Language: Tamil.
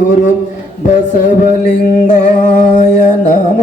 ഗുരു ബസവലിംഗായ നമ